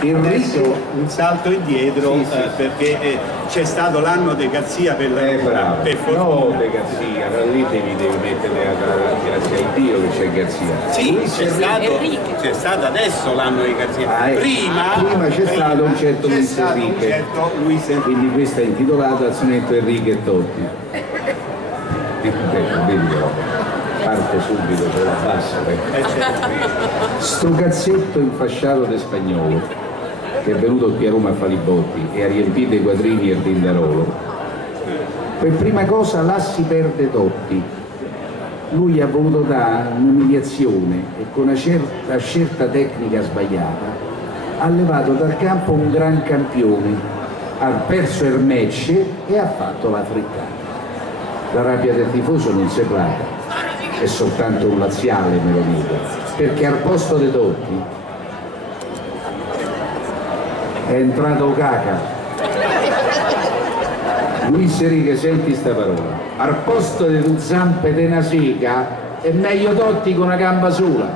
Adesso Enrico, un salto indietro, Sì, sì. perché c'è stato l'anno De Garzia per bravo, per fortuna. no De Garzia, però lì devi mettere grazie a Dio che c'è Garzia. Sì, Luis c'è stato adesso l'anno di Garzia. Ecco. Prima c'è stato un certo c'è Luis stato un Enrique. certo Luis Enrique. Quindi questa è intitolata al sonetto Enrique e Totti. Vedi però, parte subito per la bassa. Certo. Sto cazzetto infasciato di spagnolo, che è venuto qui a Roma a fare i botti e ha riempito i quadrini e il tindarolo, per prima cosa là si perde Totti. Lui ha voluto dare un'umiliazione e con una certa scelta tecnica sbagliata ha levato dal campo un gran campione, ha perso il match e ha fatto la frittata. La rabbia del tifoso non si placa, è soltanto un laziale, me lo dico, perché al posto di Totti è entrato Caca. Luis Enrique, senti sta parola: al posto di due zampe di una sega è meglio Totti con una gamba sola.